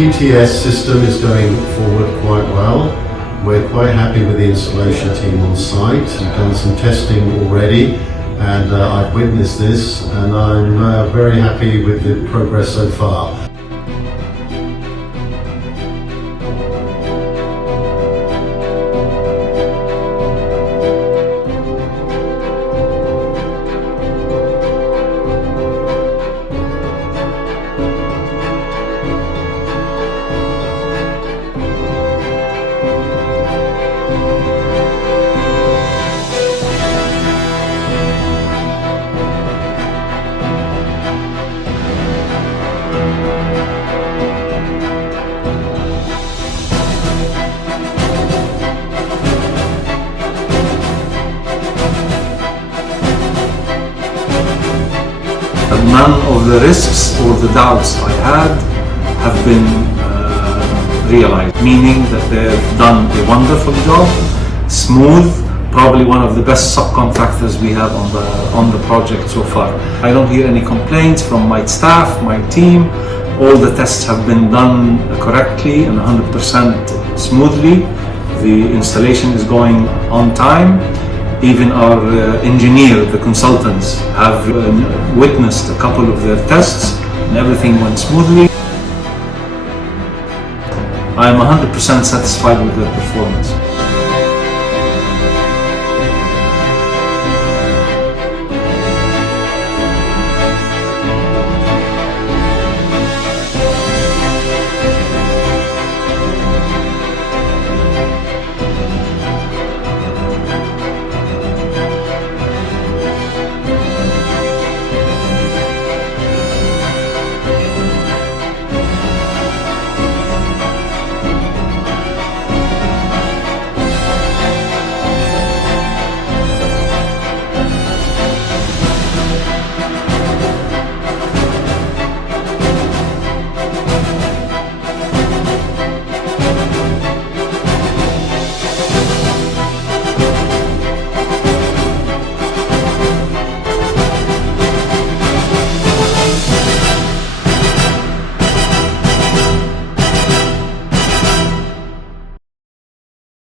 PTS system is going forward quite well. We're quite happy with the installation team on site. We've done some testing already, and I've witnessed this, and I'm very happy with the progress so far. None of the risks or the doubts I had have been realized, meaning that they've done a wonderful job, smooth, probably one of the best subcontractors we have on the project so far. I don't hear any complaints from my staff, my team. All the tests have been done correctly and 100% smoothly. The installation is going on time. Even our engineer, the consultants, have witnessed a couple of their tests and everything went smoothly. I am 100% satisfied with their performance.